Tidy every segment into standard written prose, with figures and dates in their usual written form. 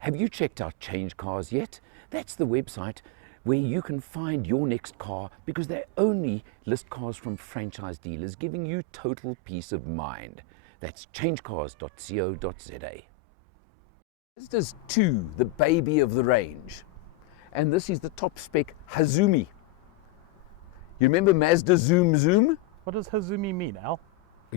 Have you checked out Change Cars yet? That's the website where you can find your next car, because they only list cars from franchise dealers, giving you total peace of mind. That's changecars.co.za. Mazda2, the baby of the range. And this is the top spec Hazumi. You remember Mazda Zoom? What does Hazumi mean, Al?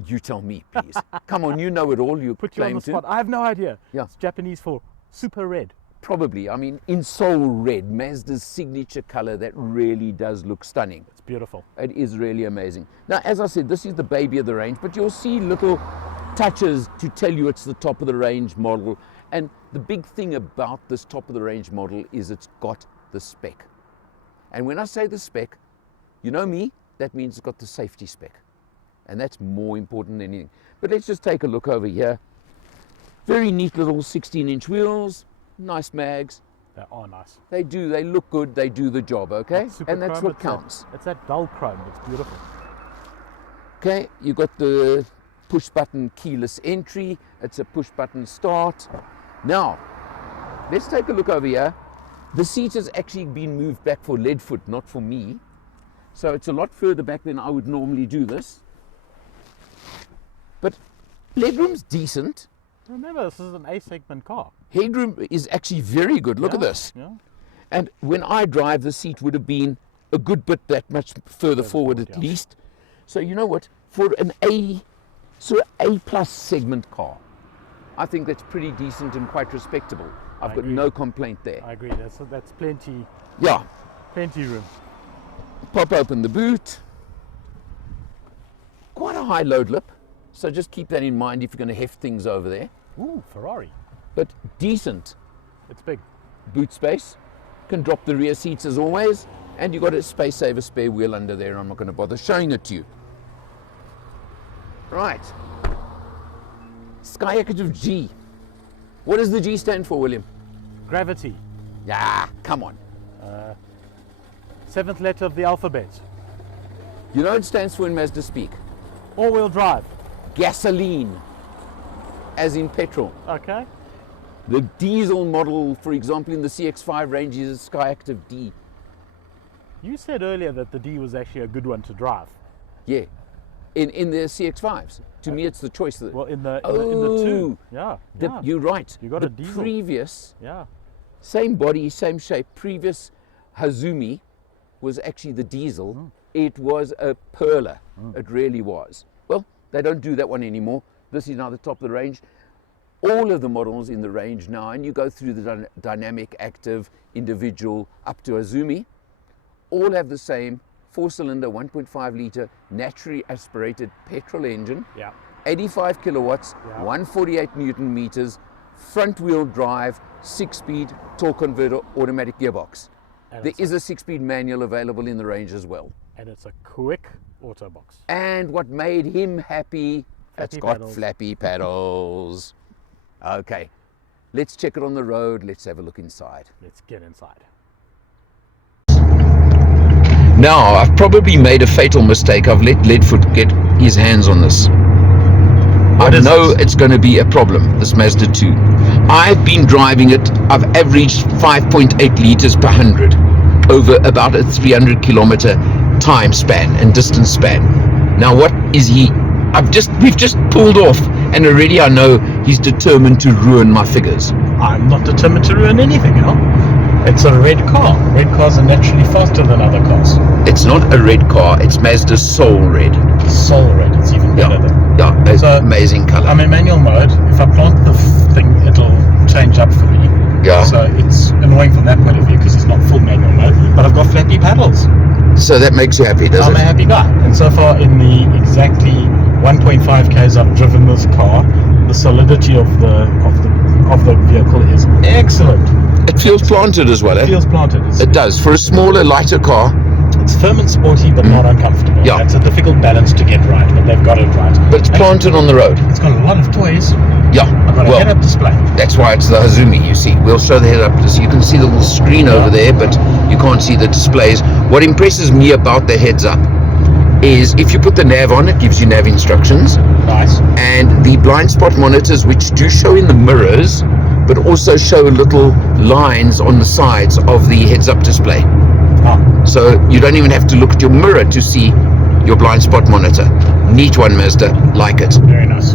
You tell me, please. Come on, you know it all. You Put you on the spot. I have no idea. Yeah. It's Japanese for super red. Probably. I mean, in soul red, Mazda's signature color that really does look stunning. It's beautiful. It is really amazing. Now, as I said, this is the baby of the range, but you'll see little touches to tell you it's the top of the range model. And the big thing about this top of the range model is it's got the spec. And when I say the spec, you know me, that means it's got the safety spec. And that's more important than anything. But let's just take a look over here. Very neat little 16-inch wheels, nice mags. They are nice. They look good, they do the job, okay? And that's what counts. It's that dull chrome, it's beautiful. Okay, you got the push button keyless entry, it's a push button start. Now, let's take a look over here. The seat has actually been moved back for Leadfoot, not for me. So it's a lot further back than I would normally do this. But legroom's decent. Remember, this is an A-segment car. Headroom is actually very good. Look at this. Yeah. And when I drive, the seat would have been a good bit that much further forward at least. So you know what? For an A+ segment car, I think that's pretty decent and quite respectable. I've got no complaint there. I agree. That's plenty. Yeah. Plenty room. Pop open the boot. Quite a high load lip. So just keep that in mind if you're going to heft things over there. Ooh, Ferrari. But decent. It's big. Boot space. Can drop the rear seats as always. And you've got a space saver spare wheel under there. I'm not going to bother showing it to you. Right. Sky Active G. What does the G stand for, William? Gravity. Yeah, come on. 7th letter of the alphabet. You know what it stands for in Mazda speak? All-wheel drive. Gasoline, as in petrol. Okay. The diesel model, for example, in the CX-5 range is Sky Active D. You said earlier that the D was actually a good one to drive. Yeah, in the CX-5s. To me, it's the choice. Well, in the 2. Yeah. You're right. You got a diesel. Previous, yeah, same body, same shape. Previous Hazumi was actually the diesel. It was a perler. It really was. Well, they don't do that one anymore. This is now the top of the range. All of the models in the range now, and you go through the dynamic, active, individual, up to Hazumi, all have the same 4-cylinder, 1.5 litre, naturally aspirated petrol engine, 85 kilowatts, 148 Newton meters, front wheel drive, 6-speed torque converter, automatic gearbox. There is a 6-speed manual available in the range as well. And it's a quick auto box. And what made him happy, it's got flappy paddles. Okay, let's check it on the road. Let's have a look inside. Let's get inside. Now, I've probably made a fatal mistake. I've let Leadfoot get his hands on this. I know it's going to be a problem, this Mazda 2. I've been driving it. I've averaged 5.8 liters per 100 over about a 300 kilometer time span and distance span. Now, what is he? We've just pulled off, and already I know he's determined to ruin my figures. I'm not determined to ruin anything, Al. It's a red car. Red cars are naturally faster than other cars. It's not a red car, it's Mazda's Soul Red. Soul Red, it's even better than. Yeah, it's amazing color. I'm in manual mode. If I plant the thing, it'll change up for me. Yeah. So it's annoying from that point of view because it's not full manual mode, but I've got flappy paddles. So that makes you happy, does it? I'm a happy guy. And so far in the exactly 1.5 k's I've driven this car, the solidity of the vehicle is excellent. It feels planted as well, eh? It feels planted. It does. For a smaller, lighter car. It's firm and sporty, but not uncomfortable. Yeah. That's a difficult balance to get right, but they've got it right. But it's planted on the road. It's got a lot of toys. Yeah. I've got a head-up display. That's why it's the Hazumi, you see. We'll show the head-up display. You can see the little screen over there, but you can't see the displays. What impresses me about the heads-up is if you put the nav on, it gives you nav instructions. Nice. And the blind spot monitors, which do show in the mirrors, but also show little lines on the sides of the heads-up display. So you don't even have to look at your mirror to see your blind spot monitor. Neat one, Mazda. Like it. Very nice.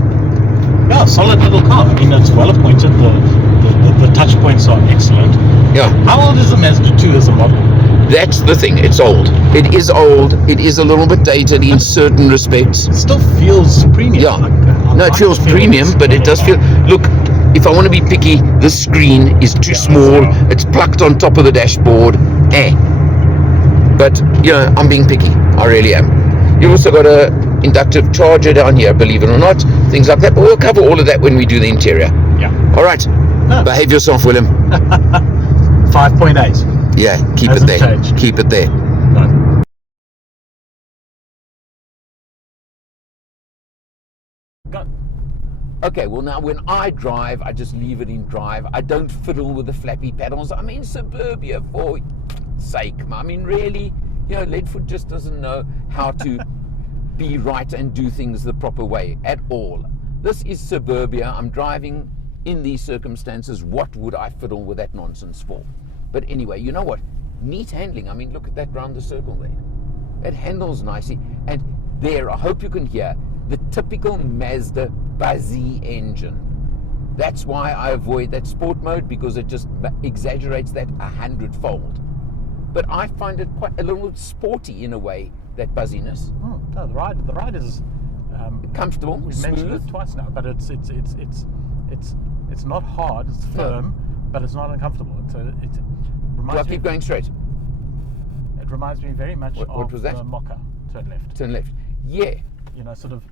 Yeah, solid little car. I mean, it's well appointed. The touch points are excellent. Yeah. How old is the Mazda 2 as a model? That's the thing. It's old. It is old. It is a little bit dated in certain respects. It still feels premium. Yeah. No, it feels premium, but it does feel... Look, if I want to be picky, this screen is too small. It's plucked on top of the dashboard. But, you know, I'm being picky. I really am. You've also got a inductive charger down here, believe it or not. Things like that. But we'll cover all of that when we do the interior. Yeah. All right. No. Behave yourself, William. 5.8. Yeah, keep it there. Changed. Keep it there. No. Go. Okay, well now when I drive, I just leave it in drive. I don't fiddle with the flappy pedals. I'm in suburbia, for sake. I mean, really, you know, Leadfoot just doesn't know how to be right and do things the proper way at all. This is suburbia. I'm driving in these circumstances. What would I fiddle with that nonsense for? But anyway, you know what? Neat handling. I mean, look at that round the circle there. It handles nicely. And there, I hope you can hear the typical Mazda buzzy engine. That's why I avoid that sport mode, because it just exaggerates that 100-fold. But I find it quite a little sporty in a way, that buzziness. No, the ride is comfortable, We've smooth. mentioned it twice now, but it's not hard. It's firm, but it's not uncomfortable. Do I Reminds me. keep going straight? It reminds me very much What of was that? the Mocha. Turn left. Turn left. Yeah. You know, sort of.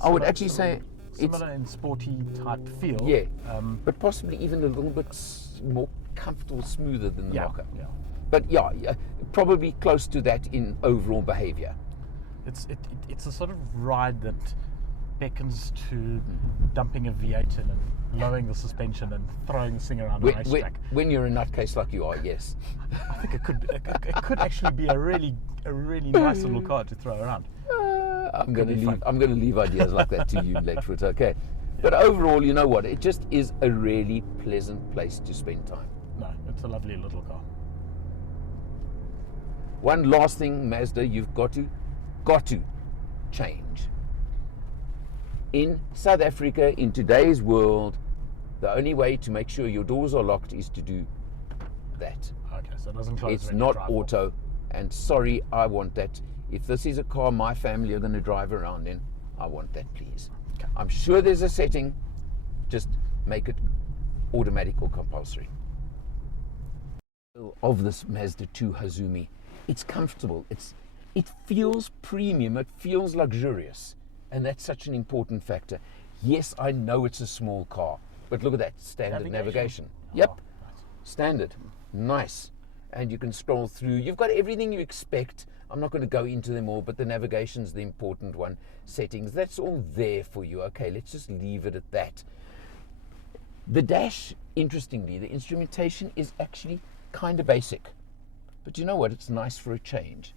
I would actually say similar in sporty type feel. Yeah. But possibly even a little bit more comfortable, smoother than the Mocha. Yeah. But yeah, probably close to that in overall behavior. It's a sort of ride that beckons to dumping a V8 in and lowering the suspension and throwing this thing around a racetrack. When you're a nutcase like you are, yes. I think it could actually be a really nice little car to throw around. I'm going to leave ideas like that to you, Leadfoot. Okay. But overall, you know what? It just is a really pleasant place to spend time. No, it's a lovely little car. One last thing, Mazda, you've got to change. In South Africa, in today's world, the only way to make sure your doors are locked is to do that. Okay, so it doesn't close. It's when you not drive auto, off. and sorry, I want that. If this is a car my family are going to drive around in, I want that, please. Okay. I'm sure there's a setting, just make it automatic or compulsory. Of this Mazda 2 Hazumi, it's comfortable, it feels premium, it feels luxurious, and that's such an important factor. Yes, I know it's a small car, but look at that, standard navigation. Yep, nice. Standard, nice. And you can scroll through, you've got everything you expect. I'm not going to go into them all, but the navigation's the important one. Settings, that's all there for you. Okay, let's just leave it at that. The dash, interestingly, the instrumentation is actually kind of basic. But you know what? It's nice for a change.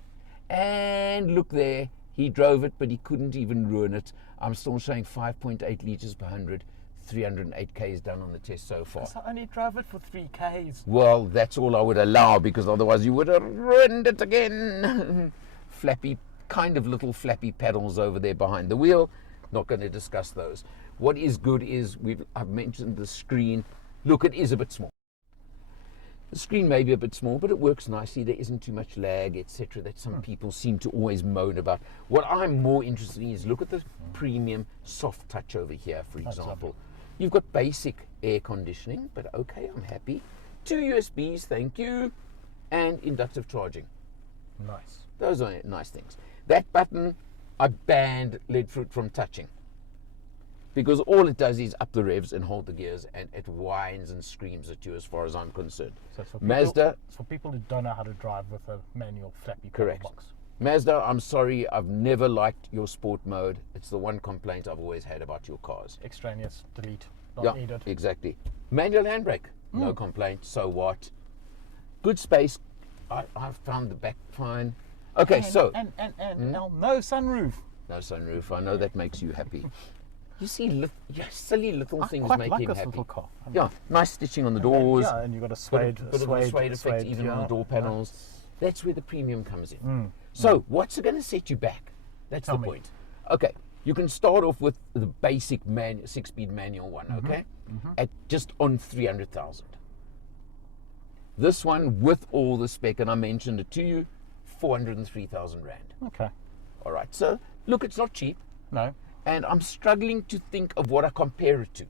And look there, he drove it, but he couldn't even ruin it. I'm still showing 5.8 litres per 100, 308 Ks done on the test so far. So I only drove it for 3 Ks. Well, that's all I would allow, because otherwise you would have ruined it again. Flappy, kind of little flappy pedals over there behind the wheel. Not going to discuss those. What is good is, I've mentioned the screen. Look, it is a bit small. The screen may be a bit small, but it works nicely. There isn't too much lag, etc., that some people seem to always moan about. What I'm more interested in is look at the premium soft touch over here, for example. You've got basic air conditioning, but okay, I'm happy. 2 USBs, thank you, and inductive charging. Nice. Those are nice things. That button, I banned Leadfoot from touching, because all it does is up the revs and hold the gears, and it whines and screams at you as far as I'm concerned. So it's for Mazda, it's for people who don't know how to drive with a manual flappy correct. box. Mazda, I'm sorry, I've never liked your sport mode. It's the one complaint I've always had about your cars. Extraneous, delete, not Yeah, needed. exactly. Manual handbrake, no complaint, so what? Good space, I've found the back fine. Okay, And no sunroof. no sunroof, I know that makes you happy. You see, silly little I things quite make like him this happy. little car. Yeah, nice stitching on the doors. Yeah, and you've got a Bit suede, of a suede effect even on the door panels. That's where the premium comes in. So what's going to set you back? That's Tell the me. point. Okay, you can start off with the basic 6-speed manual one, okay, at just on 300,000. This one with all the spec, and I mentioned it to you, 403,000 rand. Okay. All right, so look, it's not cheap, No. and I'm struggling to think of what I compare it to.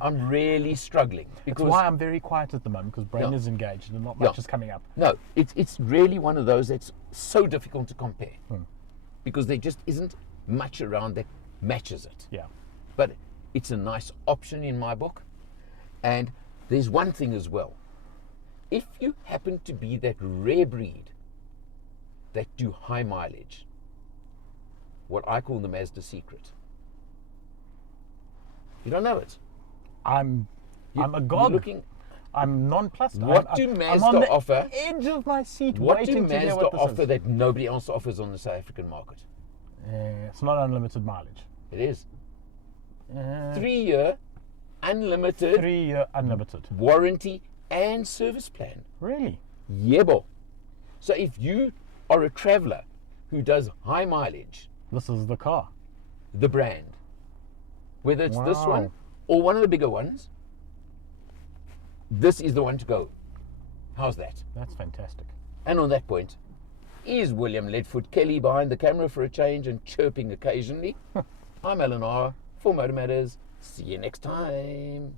I'm really struggling because That's why I'm very quiet at the moment, because brain Yeah. is engaged and not much Yeah. is coming up. no, it's really one of those that's so difficult to compare because there just isn't much around that matches it. Yeah. But it's a nice option in my book. And there's one thing as well. If you happen to be that rare breed that do high mileage, what I call the Mazda secret, you don't know it. I'm a You're god. looking, I'm nonplussed. What do I'm on Mazda the offer? edge of my seat, what do waiting to hear Mazda what this offer is. that nobody else offers on the South African market? It's not unlimited mileage. It is. Uh, 3-year, unlimited 3-year unlimited. warranty and service plan. Really? Yebo. So if you are a traveler who does high mileage, This is the car. the brand, whether it's this Wow. one or one of the bigger ones, this is the one to go. How's that? That's fantastic. And on that point, is William Leadfoot Kelly behind the camera for a change and chirping occasionally? I'm Alan R. for Motor Matters. See you next time.